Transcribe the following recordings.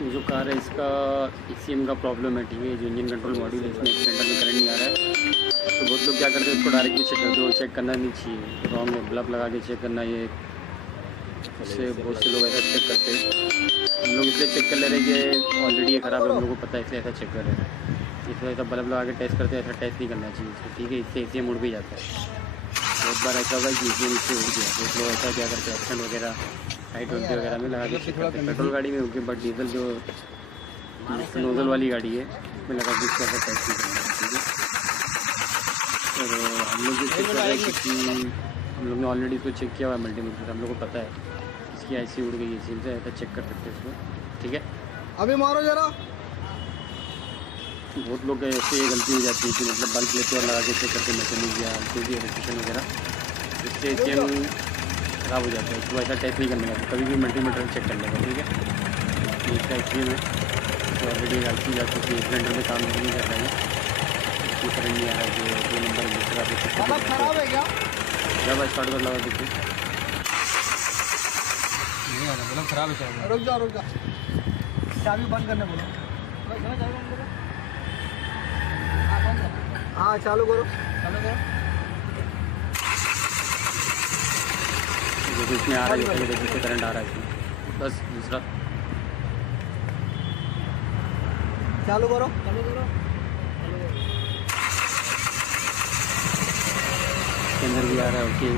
ये जो कार है इसका ECM का प्रॉब्लम है, ठीक है। जो इंजन कंट्रोल मॉड्यूल है इसमें एक्सीडेंटल में करंट नहीं आ रहा है, तो बहुत लोग क्या करते हैं उसको डायरेक्टली चेक करते हो। चेक करना नहीं चाहिए, रॉन्ग है। बल्ब लगा के चेक करना, ये इससे बहुत से लोग ऐसा चेक करते हैं। हम लोग इसलिए चेक कर ले रहे हैं कि ऑलरेडी ये ख़राब है, हम लोग को पता है, इसलिए ऐसा चेक कर रहे हैं। इसलिए ऐसा बल्ब लगा के टेस्ट करते हैं, ऐसा टेस्ट नहीं करना चाहिए इसको, ठीक है। इससे ECM उड़ भी जाता है। बहुत बार ऐसा होगा कि ECM इससे उड़ गया, बहुत लोग ऐसा क्या करते हैं एक्सीडेंट वगैरह I-20 वगैरह में लगा के चेक करते हैं। पेट्रोल गाड़ी में होगी, बट डीजल जो नोजल वाली गाड़ी है उसमें लगा के इसका ऐसा टेस्ट नहीं करना है, ठीक है। और हम लोग जो चेक कर रहे हैं क्योंकि हम लोग ने ऑलरेडी इसको चेक किया हुआ है मल्टीमीटर से, हम लोग को पता है इसकी IC उड़ गई है, ECM से ऐसा चेक कर सकते हैं इसको, ठीक है। अभी मारो जरा। बहुत लोग ऐसे ये गलती हो जाती है कि मतलब बल्ब लेते और लगा के चेक करते मैकेनिक या कोई भी इलेक्ट्रिशियन वगैरह, इससे ECM ख़राब हो जाता है। इसको ऐसा टेस्ट नहीं करने का, कभी भी मल्टीमीटर चेक कर लेगा, ठीक है। इसका ECM है तो ऑलरेडी गलती जा चुकी है, सिलेंडर में काम नहीं कर रहा है, इसमें करंट नहीं आ रहा है। जो 2 नंबर दूसरा पे चेक मतलब खराब है क्या? जब स्टार्ट कर लगा देखिए, नहीं आ रहा, मतलब खराब है। रुक जा रुक जा, चाबी बंद करने बोलो। हाँ चालू करो, चालू करो। जो इसमें आ रहा है देखिए करंट आ रहा है इसमें, बस दूसरा चालू करो, चालू करो। इसके अंदर भी आ रहा है, ओके।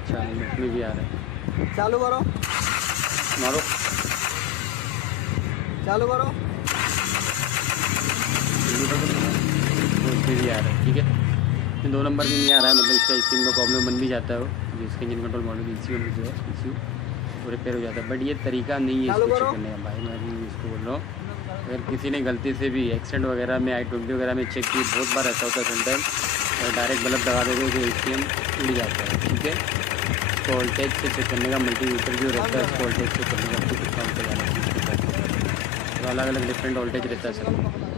अच्छा इसमें भी आ रहा है, चालू करो, मारो, चालू करो। उसमें भी आ रहा है, ठीक है। 2 नंबर में नहीं आ रहा है, मतलब इसका ECM का प्रॉब्लम बन भी जाता है, वो जो इसका इंजन कंट्रोल मॉड्यूल ECU जो है ECU वो रिपेयर हो जाता है। बट ये तरीका नहीं है इसको चेक करने का, भाई मैं भी इसको बोल रहा हूँ। अगर किसी ने गलती से भी एक्सीडेंट वगैरह में I-20 वगैरह में चेक की, बहुत बार ऐसा होता है समटाइम, और डायरेक्ट बल्ब लगा देते हैं तो ECM उड़ जाता है, ठीक है। तो वोल्टेज से चेक करने का, मल्टीमीटर जो रहता है उसको वोल्टेज चेक करने का, कुछ काम से जाना चाहिए। तो अलग अलग डिफरेंट वोल्टेज रहता है सर।